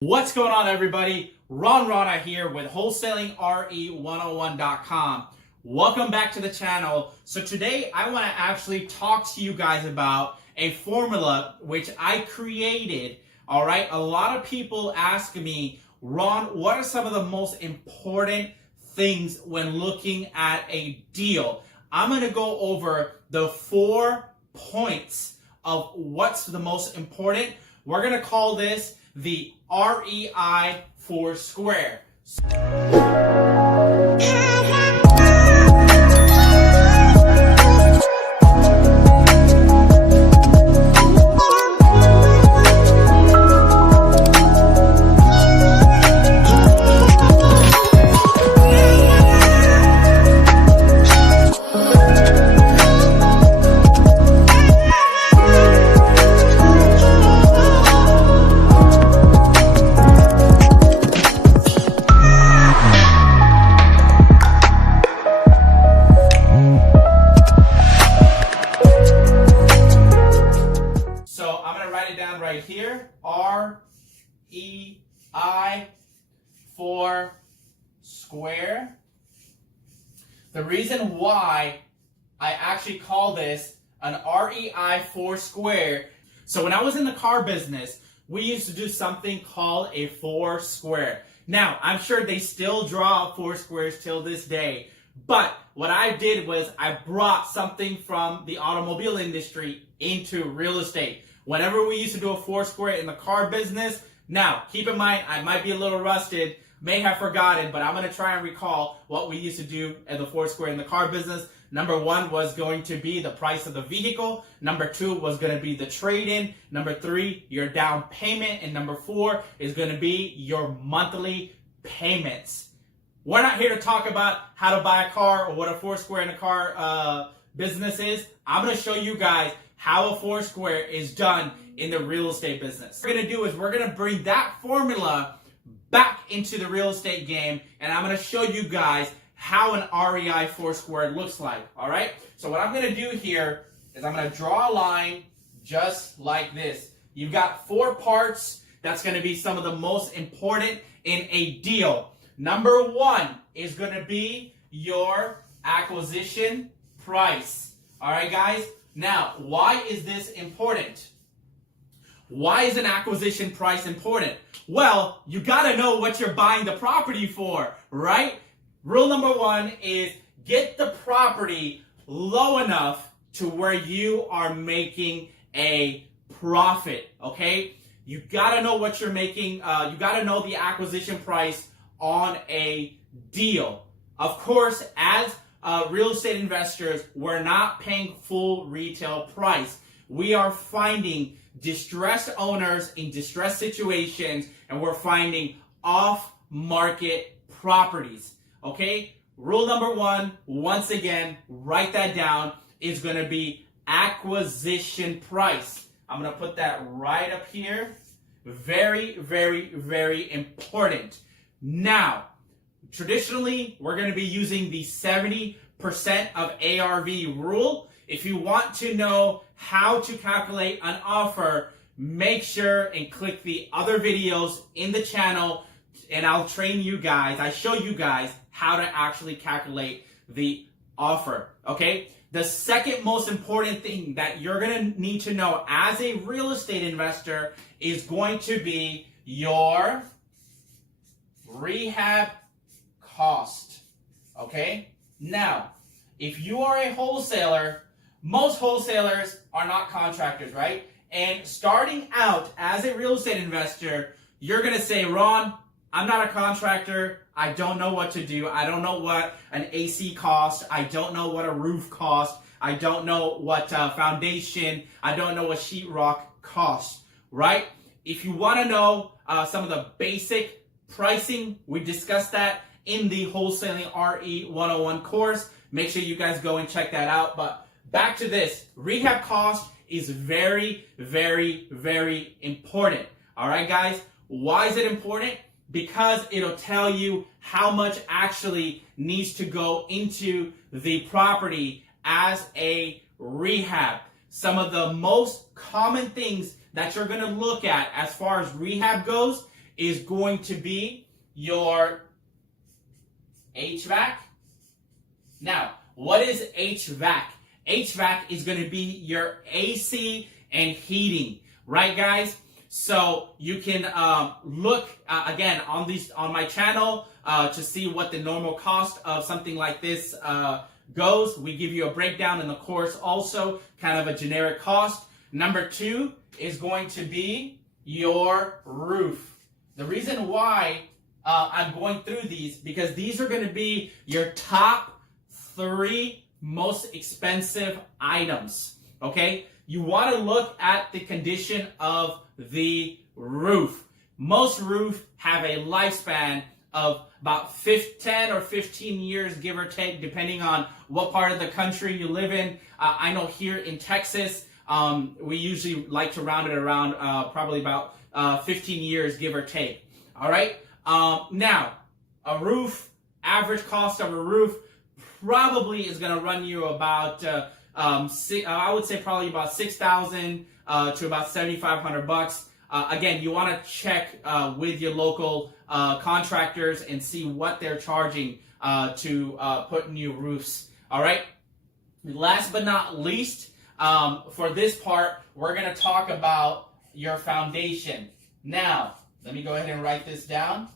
What's going on, everybody? Ron Rana here with Wholesaling RE101.com. Welcome back to the channel. So today I want to actually talk to you guys about a formula which I created. All right. A lot of people ask me, Ron, what are some of the most important things when looking at a deal? I'm going to go over the 4 points of what's the most important. We're going to call this the REI 4 square. Right here, REI 4 square. The reason why I actually call this an REI 4 square, so when I was in the car business, we used to do something called a 4 square. Now, I'm sure they still draw 4 squares till this day, but what I did was I brought something from the automobile industry into real estate. Whenever we used to do a 4 square in the car business, now keep in mind, I might be a little rusted, may have forgotten, but I'm going to try and recall what we used to do at the 4 square in the car business. Number 1 was going to be the price of the vehicle. Number 2 was going to be the trade-in. Number 3, your down payment. And number 4 is going to be your monthly payments. We're not here to talk about how to buy a car or what a 4 square in a car business is. I'm going to show you guys how a 4 square is done in the real estate business. What we're going to do is we're going to bring that formula back into the real estate game, and I'm going to show you guys how an REI 4 square looks like. All right? So what I'm going to do here is I'm going to draw a line just like this. You've got 4 parts. That's going to be some of the most important in a deal. Number 1 is going to be your acquisition price. All right, guys? Now, why is this important? Why is an acquisition price important? Well, you got to know what you're buying the property for, right? Rule number 1 is get the property low enough to where you are making a profit, okay? You got to know what you're making. You got to know the acquisition price on a deal. Of course, as real estate investors, we're not paying full retail price. We are finding distressed owners in distressed situations, and we're finding off-market properties. Okay? Rule number 1, once again, write that down, is going to be acquisition price. I'm going to put that right up here. Very, very, very important. Now, traditionally, we're going to be using the 70% of ARV rule. If you want to know how to calculate an offer, make sure and click the other videos in the channel, and I'll train you guys. I show you guys how to actually calculate the offer, okay? The second most important thing that you're going to need to know as a real estate investor is going to be your rehab cost, okay? Now, if you are a wholesaler, most wholesalers are not contractors, right? And starting out as a real estate investor, you're going to say, Ron, I'm not a contractor. I don't know what to do. I don't know what an AC costs. I don't know what a roof costs. I don't know what foundation. I don't know what sheetrock costs, right? If you want to know some of the basic pricing, we discussed that in the Wholesaling RE101 course. Make sure you guys go and check that out. But back to this, rehab cost is very, very, very important. All right, guys? Why is it important? Because it'll tell you how much actually needs to go into the property as a rehab. Some of the most common things that you're going to look at as far as rehab goes is going to be your HVAC. Now, what is HVAC? HVAC is going to be your AC and heating, right, guys? So you can look again on my channel to see what the normal cost of something like this goes. We give you a breakdown in the course also, kind of a generic cost. Number 2 is going to be your roof. The reason why I'm going through these, because these are going to be your top 3 most expensive items, okay? You want to look at the condition of the roof. Most roofs have a lifespan of about 10 or 15 years, give or take, depending on what part of the country you live in. I know here in Texas, we usually like to round it around probably about 15 years, give or take. All right? Now, a roof, average cost of a roof probably is going to run you about, I would say probably about $6,000 to about $7,500. Again, you want to check with your local contractors and see what they're charging to put new roofs. All right? Last but not least, for this part, we're going to talk about your foundation. Now, let me go ahead and write this down.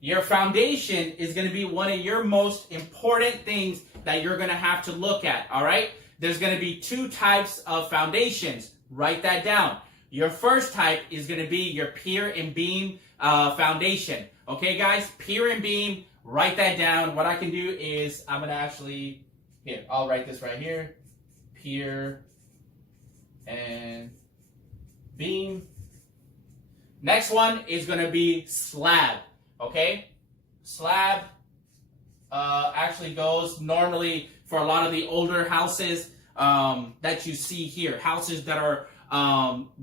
Your foundation is going to be one of your most important things that you're going to have to look at, all right? There's going to be 2 types of foundations. Write that down. Your first type is going to be your pier and beam foundation. Okay, guys? Pier and beam, write that down. What I can do is I'm going to actually, here, I'll write this right here. Pier and beam. Next one is going to be slab. Okay, slab actually goes normally for a lot of the older houses that you see here, houses that are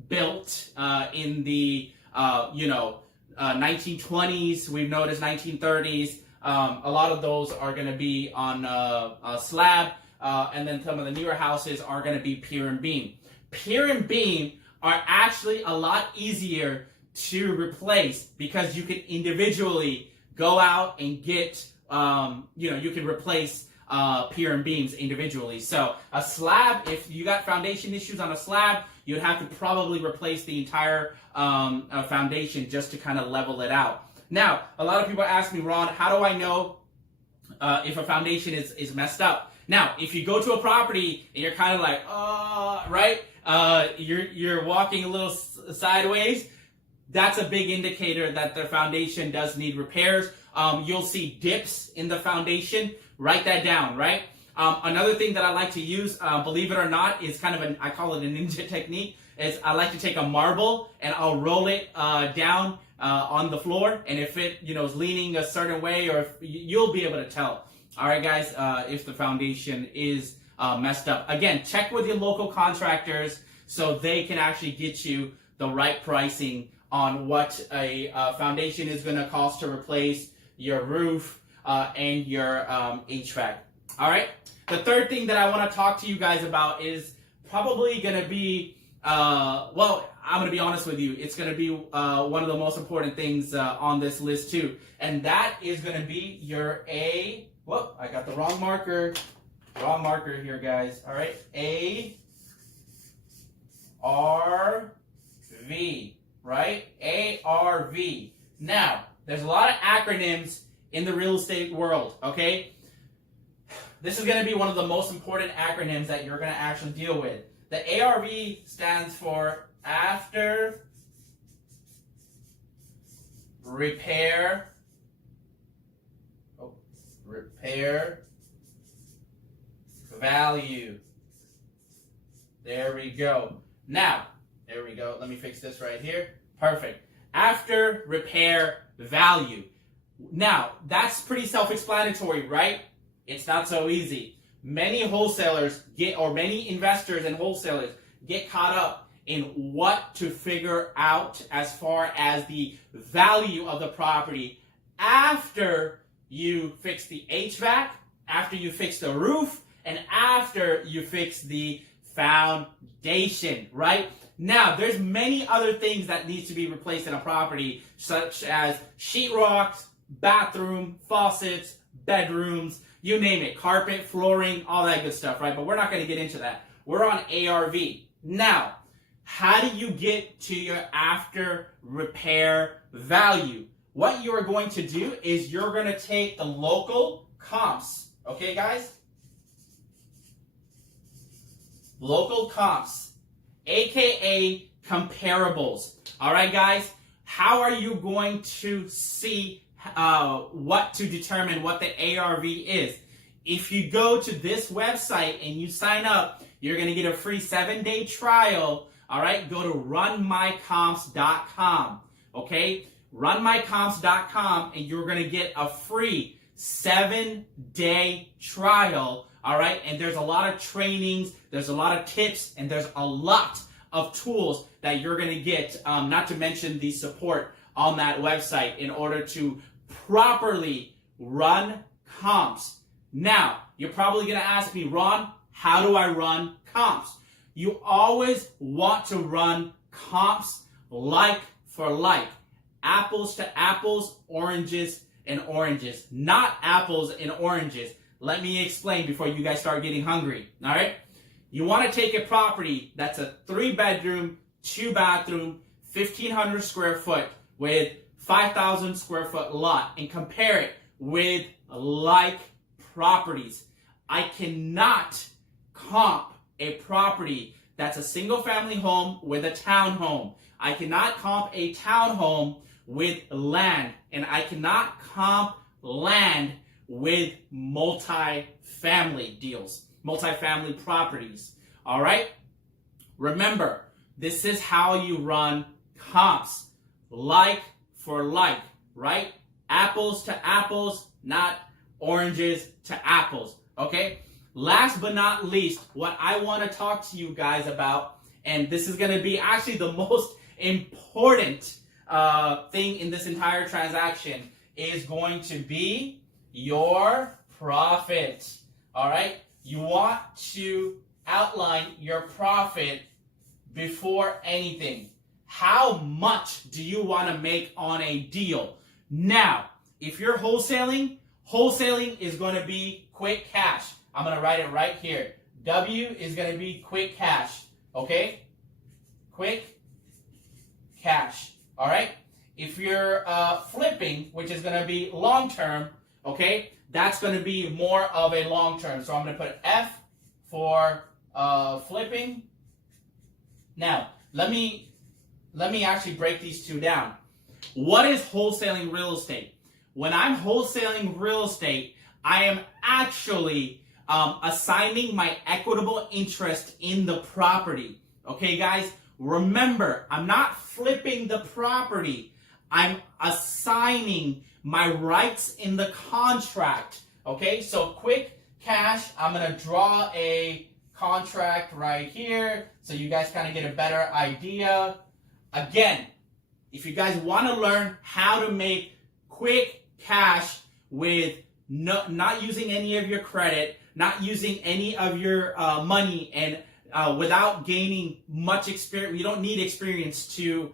built in the 1920s. We've noticed 1930s. A lot of those are going to be on a slab, and then some of the newer houses are going to be pier and beam. Pier and beam are actually a lot easier to replace because you can individually go out and get, you can replace pier and beams individually. So a slab, if you got foundation issues on a slab, you'd have to probably replace the entire foundation just to kind of level it out. Now, a lot of people ask me, Ron, how do I know if a foundation is messed up? Now, if you go to a property and you're kind of like, right? You're walking a little sideways, that's a big indicator that the foundation does need repairs. You'll see dips in the foundation. Write that down, right? Another thing that I like to use, believe it or not, is kind of I call it a ninja technique, is I like to take a marble and I'll roll it down on the floor. And if it is leaning a certain way, or if you'll be able to tell. All right, guys, if the foundation is messed up. Again, check with your local contractors so they can actually get you the right pricing on what a foundation is going to cost to replace your roof and your HVAC. All right. The third thing that I want to talk to you guys about is probably going to be, well, I'm going to be honest with you. It's going to be one of the most important things on this list too. And that is going to be your whoop, I got the wrong marker. Wrong marker here, guys. All right. ARV. Right? ARV. Now, there's a lot of acronyms in the real estate world, okay? This is going to be one of the most important acronyms that you're going to actually deal with. The ARV stands for After Repair Value. There we go. Now, there we go. Let me fix this right here. Perfect. After repair value. Now, that's pretty self-explanatory, right? It's not so easy. Many wholesalers many investors and wholesalers get caught up in what to figure out as far as the value of the property after you fix the HVAC, after you fix the roof, and after you fix the foundation, right? Now, there's many other things that needs to be replaced in a property, such as sheetrock, bathroom, faucets, bedrooms, you name it, carpet, flooring, all that good stuff, right? But we're not going to get into that. We're on ARV. Now, how do you get to your after repair value? What you are going to do is you're going to take the local comps, okay, guys? Local comps, aka comparables. All right, guys? How are you going to see what to determine what the ARV is? If you go to this website and you sign up, you're going to get a free 7-day trial. All right, go to runmycomps.com. Okay, runmycomps.com, and you're going to get a free 7-day trial. All right, and there's a lot of trainings, there's a lot of tips, and there's a lot of tools that you're going to get, not to mention the support on that website in order to properly run comps. Now, you're probably going to ask me, Ron, how do I run comps? You always want to run comps like for like. Apples to apples, oranges and oranges. Not apples and oranges. Let me explain before you guys start getting hungry. All right? You want to take a property that's a 3-bedroom, 2-bathroom, 1,500 square foot with 5,000 square foot lot and compare it with like properties. I cannot comp a property that's a single family home with a townhome. I cannot comp a townhome with land, and I cannot comp land with multi-family deals, multi-family properties. All right? Remember, this is how you run comps, like for like, right? Apples to apples, not oranges to apples, okay? Last but not least, what I want to talk to you guys about, and this is going to be actually the most important thing in this entire transaction, is going to be your profit. All right? You want to outline your profit before anything. How much do you want to make on a deal? Now, if you're wholesaling, wholesaling is going to be quick cash. I'm going to write it right here. W is going to be quick cash. Okay? Quick cash. All right? If you're flipping, which is going to be long term, okay, that's going to be more of a long term. So I'm going to put F for flipping. Now, let me actually break these two down. What is wholesaling real estate? When I'm wholesaling real estate, I am actually assigning my equitable interest in the property. Okay, guys? Remember, I'm not flipping the property. I'm assigning my rights in the contract. Okay, so quick cash, I'm going to draw a contract right here so you guys kind of get a better idea. Again, if you guys want to learn how to make quick cash with not using any of your credit, not using any of your money, and without gaining much experience, you don't need experience to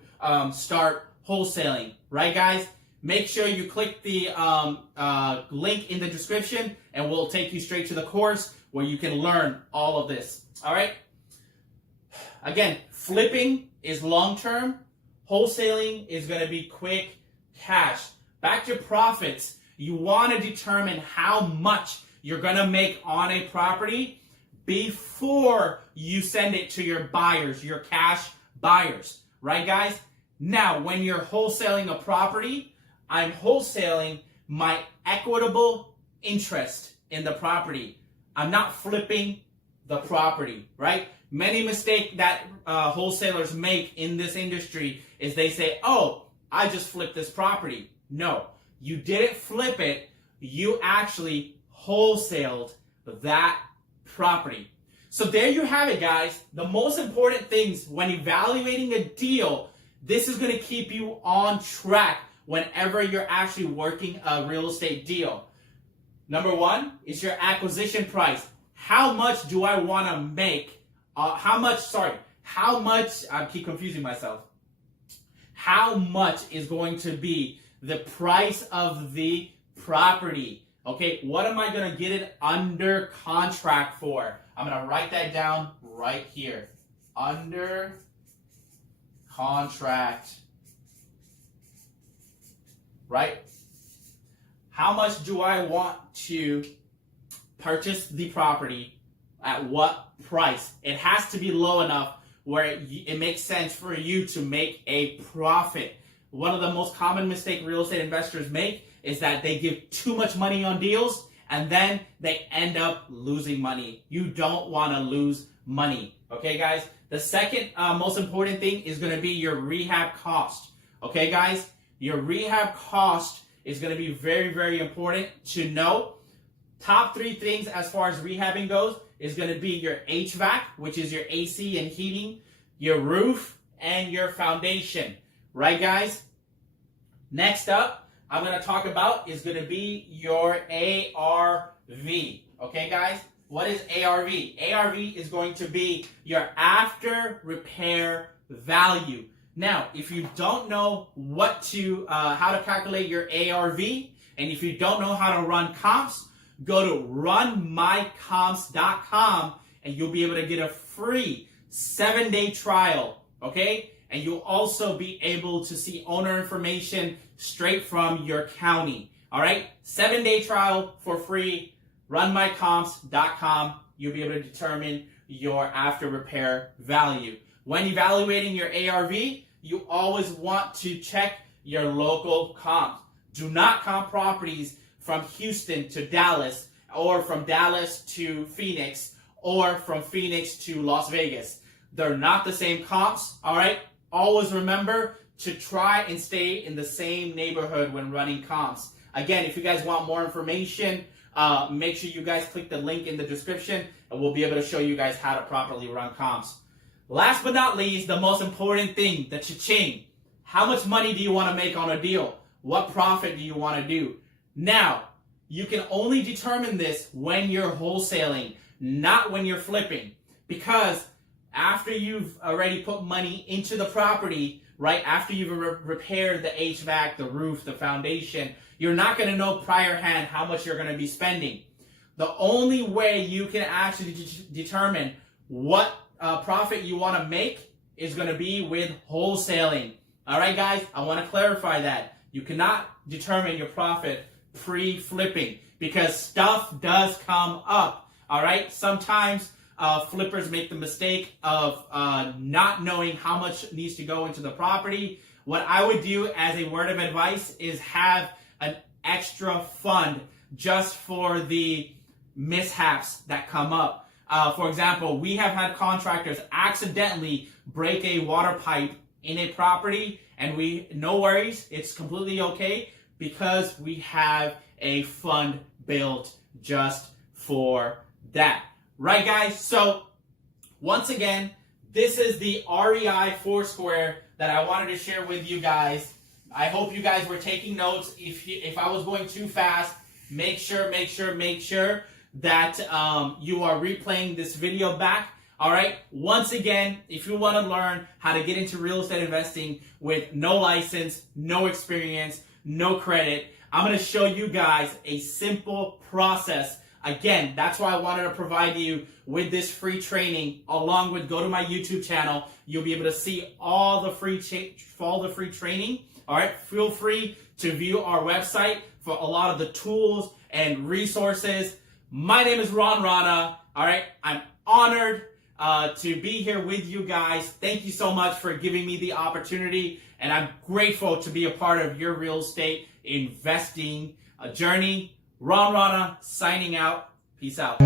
start wholesaling, right, guys? Make sure you click the link in the description, and we'll take you straight to the course where you can learn all of this. All right? Again, flipping is long-term. Wholesaling is going to be quick cash. Back to profits. You want to determine how much you're going to make on a property before you send it to your buyers, your cash buyers. Right, guys? Now, when you're wholesaling a property, I'm wholesaling my equitable interest in the property. I'm not flipping the property, right? Many mistakes that wholesalers make in this industry is they say, oh, I just flipped this property. No, you didn't flip it. You actually wholesaled that property. So there you have it, guys. The most important things when evaluating a deal, this is going to keep you on track whenever you're actually working a real estate deal. Number one is your acquisition price. How much do I want to make I keep confusing myself. How much is going to be the price of the property? Okay, what am I going to get it under contract for? I'm going to write that down right here. Under contract. Right? How much do I want to purchase the property? At what price? It has to be low enough where it makes sense for you to make a profit. One of the most common mistakes real estate investors make is that they give too much money on deals and then they end up losing money. You don't want to lose money. Okay, guys? The second most important thing is going to be your rehab cost. Okay, guys? Your rehab cost is going to be very, very important to know. Top 3 things as far as rehabbing goes is going to be your HVAC, which is your AC and heating, your roof, and your foundation. Right, guys? Next up, I'm going to talk about is going to be your ARV. Okay, guys? What is ARV? ARV is going to be your after repair value. Now, if you don't know how to calculate your ARV, and if you don't know how to run comps, go to runmycomps.com and you'll be able to get a free 7-day trial, okay? And you'll also be able to see owner information straight from your county, all right? 7-day trial for free, runmycomps.com. You'll be able to determine your after repair value. When evaluating your ARV, you always want to check your local comps. Do not comp properties from Houston to Dallas, or from Dallas to Phoenix, or from Phoenix to Las Vegas. They're not the same comps, all right? Always remember to try and stay in the same neighborhood when running comps. Again, if you guys want more information, make sure you guys click the link in the description, and we'll be able to show you guys how to properly run comps. Last but not least, the most important thing, the cha-ching. How much money do you want to make on a deal? What profit do you want to do? Now, you can only determine this when you're wholesaling, not when you're flipping. Because after you've already put money into the property, right, after you've repaired the HVAC, the roof, the foundation, you're not going to know prior hand how much you're going to be spending. The only way you can actually determine what profit you want to make is going to be with wholesaling. All right, guys, I want to clarify that. You cannot determine your profit pre-flipping because stuff does come up. All right, sometimes flippers make the mistake of not knowing how much needs to go into the property. What I would do as a word of advice is have an extra fund just for the mishaps that come up. For example, we have had contractors accidentally break a water pipe in a property, and no worries, it's completely okay because we have a fund built just for that. Right, guys? So, once again, this is the REI Foursquare that I wanted to share with you guys. I hope you guys were taking notes. If I was going too fast, make sure that you are replaying this video back. All right. Once again, if you want to learn how to get into real estate investing with no license, no experience, no credit, I'm going to show you guys a simple process. Again, that's why I wanted to provide you with this free training along with go to my YouTube channel. You'll be able to see all the free training. All right. Feel free to view our website for a lot of the tools and resources. My name is Ron Rana. All right. I'm honored to be here with you guys. Thank you so much for giving me the opportunity, and I'm grateful to be a part of your real estate investing journey. Ron Rana signing out. Peace out.